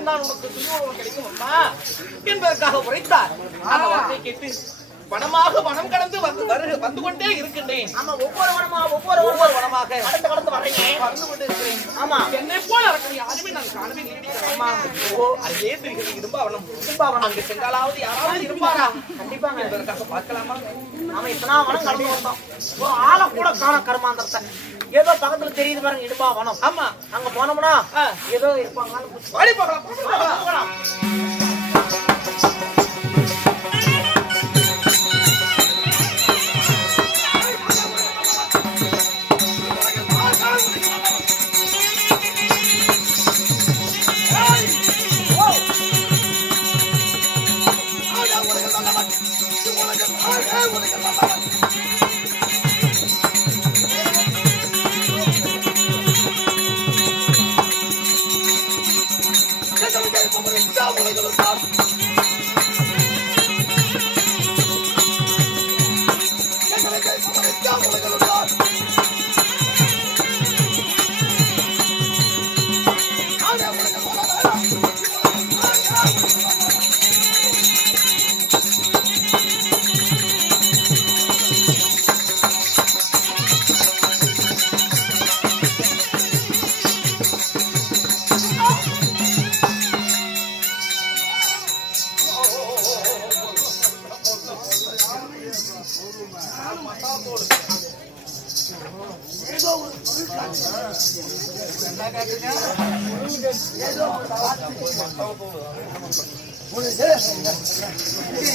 இருந்தால் உனக்கு சுயோகம் கிடைக்கும் அம்மா என்பதற்காக உரைத்தார். அந்த வார்த்தை கேட்டு வனமாக வனம் கடந்து வந்து கொண்டே இருக்கின்றேன். ஆமா, ஒவ்வொரு வனமாக கடந்து வரேன், வந்து கொண்டே இருக்கிறேன். ஆமா, என்னை போல அரக்கனை யாருமே நான் காணவே இல்லை. அம்மா, ஓ அதே தெரிகிறது இரும்பாவனம். அங்கு சென்றாலாவது யாராவது இருப்பாரா? கண்டிப்பாங்க என்பதற்காக பார்க்கலாமா? ஆமா, இப்பதான் வனம் கடந்து வந்தோம். ஒரு ஆளை கூட காண கருமாந்திரத்தை. ஏதோ பக்கத்துல தெரியுது பாருங்க, இடுப்பா வனம். ஆமா, அங்க போனோம்னா ஏதோ இருப்பாங்களான்னு வாடி பார்க்கலாம்.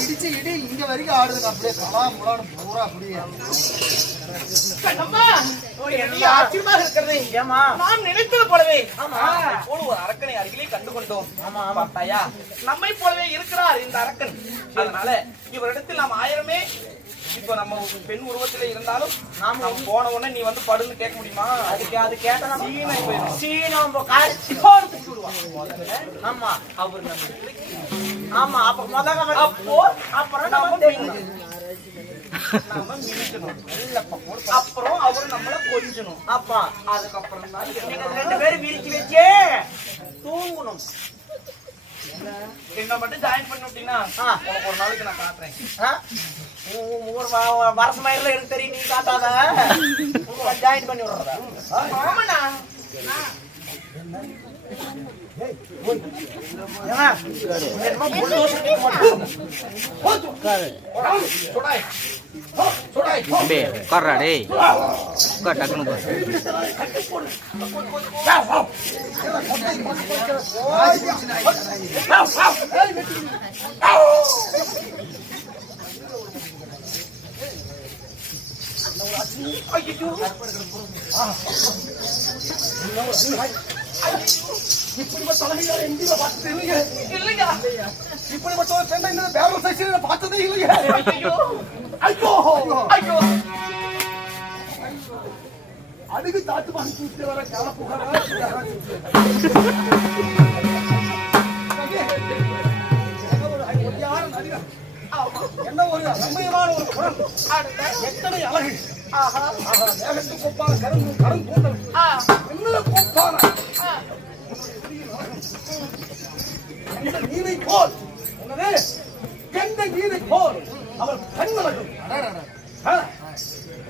இடிச்சு இடி இங்க வரைக்கும் ஆடுதுங்க. அப்படியே கலாம் முலான்னு பூரா அப்படியே ஆச்சரியமாக இருக்கிறது. நாம் நினைத்தது போலவே ஒரு அரக்கனை அருகிலே கண்டு கொண்டோம். பார்த்தாயா, நம்மை போலவே இருக்கிறார் இந்த அரக்கன். அதனால இவரிடத்தில் நாம் 1000மே இப்ப நம்ம பெண் உருவத்திலே இருந்தாலும் நாம போன உடனே நீ வந்து படுன்னு கேட்க முடியுமா? அது கேட்டா சீனம் ஆமா, அவர் ஆமா, அப்ப முதல்ல அப்போ அப்புறம் அப்புறம் அவரு நம்மள கொஞ்சணும். அப்பா அதுக்கப்புறம் தான் 2 பேரும் விரிச்சு வச்சே தூங்கணும். என்ன மட்டும் ஜாயின் பண்ண அப்படின்னா உனக்கு ஒரு நாளைக்கு நான் காட்டுறேன். ஒரு வருஷமாயிரம் எனக்கு தெரியும், நீ காட்டாத ஜாயின் பண்ணி விடுறதா? ஆமாண்ணா. பார்த்ததே இல்லையா? அதுக்கு தாத்து வாங்கி வர என்ன ஒரு ரம்மியமான ஒரு குரல், எத்தனை அழகு! மேகத்து கொப்பான கரும் கூந்தல், என்ன கொப்பான நீரை போல், எந்த நீரை போல் அவர் கண் அழகு.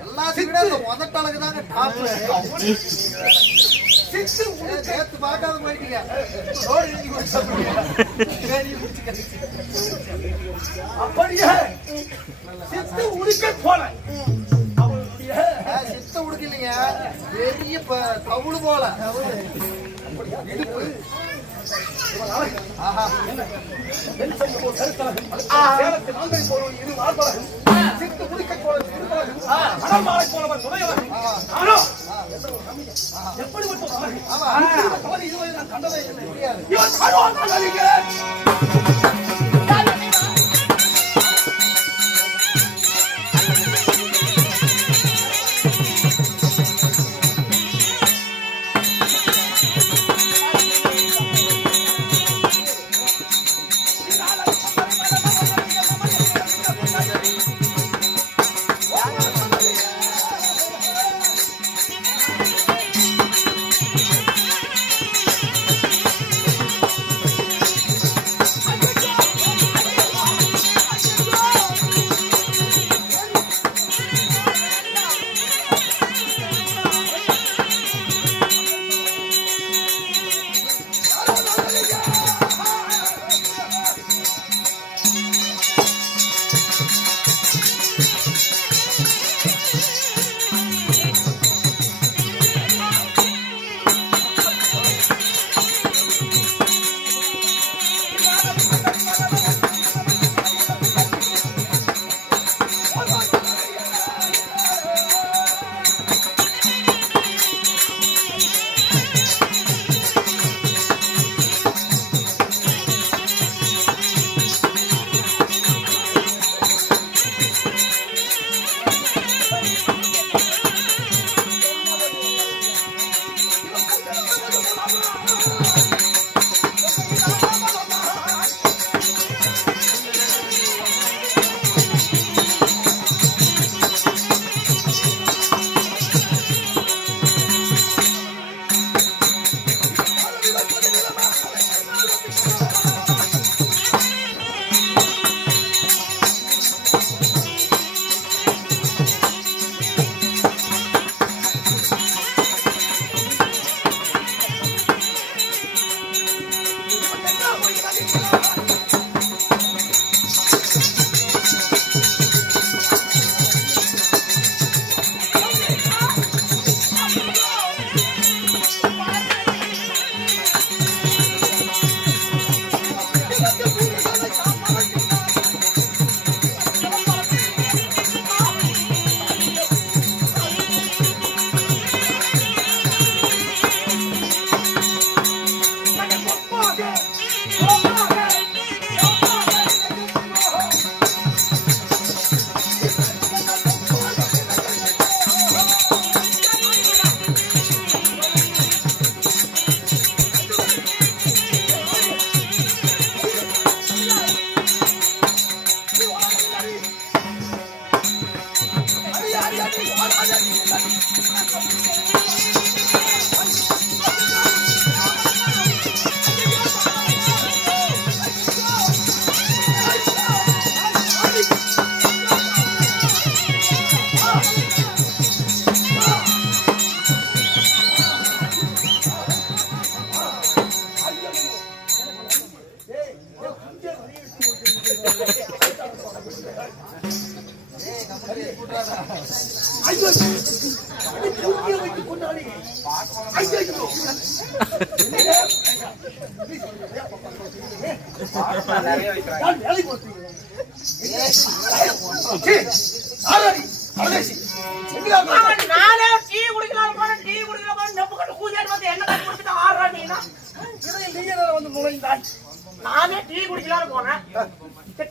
எல்லாத்தையும் முதட்டழகு தாங்க டாப். சித்து சேர்த்து பார்க்காத போயிட்டீங்க. அப்படியே சித்து உடுக்க போன சித்த உடுக்கலைங்க, பெரிய தவுளு போல இடுப்பு. சித்து உடுக்க போல எப்படி இதுவரை நான் கண்டதே இல்லை. ஐயோ தூக்கிய வைத்து கொண்டாடி ஐயோ நிறைய வைக்கிறாங்க. நான் வேலை போட்டேன் ஆராடி அரதேசி எங்கடா நானே டீ குடிக்கலாம் போன டீ குடிக்கலாம் போன நெப்பு கட்டு கூஜாடி வந்து என்ன கட்டி குடிச்சிட்டு ஆறா நீனா இதை நீங்க வந்து நுழைந்தாய் நானே டீ குடிக்கலாம்னு போனேன்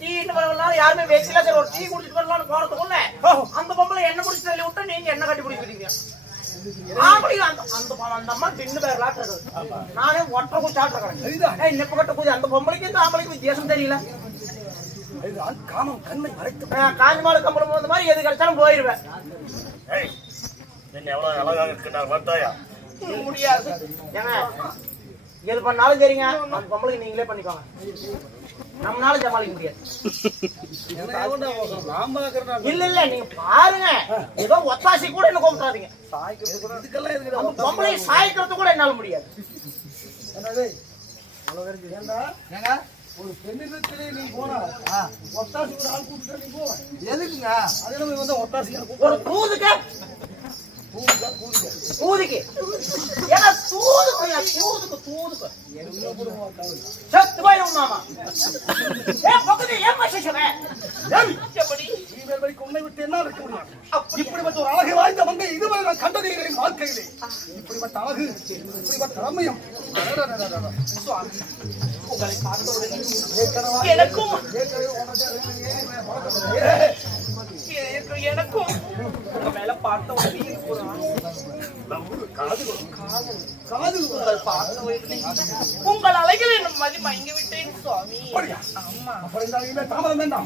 டீ வரலாம் யாருமே வெச்சில சரி ஒரு டீ குடிச்சிட்டு வரலாம்னு போறதுக்குள்ள அந்த பொம்பளை என்ன குடிச்சு தள்ளி விட்டு நீங்க என்ன கட்டி குடிக்கிறீங்க ஆம்பளை அந்த அம்மா தின்னு பேர்லாட்டு நானே ஒற்றை குச்சி சாப்பிட்றேன் நெப்பு கட்டு கூஜி அந்த பொம்பளைக்கு இந்த ஆம்பளைக்கு வித்தியாசம் தெரியல இதுதான் காமம் கண்ணை மறைத்து காஞ்சிமாடு கம்பளம் போது மாதிரி எது கிடைச்சாலும் போயிருவேன் என்ன எவ்வளவு அழகாக இருக்கிறார் பார்த்தாயா முடியாது ஏங்க எது பண்ணாலும் சரிங்க அந்த பொம்பளைக்கு நீங்களே பண்ணிக்கோங்க நம்மளால சமாளிக்க முடியாது இல்ல இல்ல நீங்க பாருங்க ஏதோ ஒத்தாசி கூட என்ன கூப்பிடாதீங்க அந்த பொம்பளை சாய்க்கிறது கூட என்னால முடியாது ஒரு பெண்ணிடத்திலே நீ போனா ஒத்தாசி ஒரு ஆள் கூப்பிட்டு நீ போ எதுக்குங்க அது நம்ம வந்து ஒத்தாசி ஒரு தூதுக்கு தூதுக்கு ஏன்னா தூதுக்கு சத்து போய் மாமா பக்கத்து ஏன் பேசுறேன் உன்னை விட்டு என்ன இருக்க முடியும் இப்படிப்பட்ட ஒரு அழகு வாய்ந்த மங்கை இதுவரை நான் கண்டதே இல்லை என் வாழ்க்கையிலே இப்படிப்பட்ட அழகு இப்படிப்பட்ட ரம்யம் உங்களை பார்த்தவுடனே எனக்கும் உங்க மேல பார்த்த உடனே உங்கள் அழகில் என்ன மதி மயங்கி விட்டேன் சுவாமி. ஆமா தாமதம் வேண்டாம்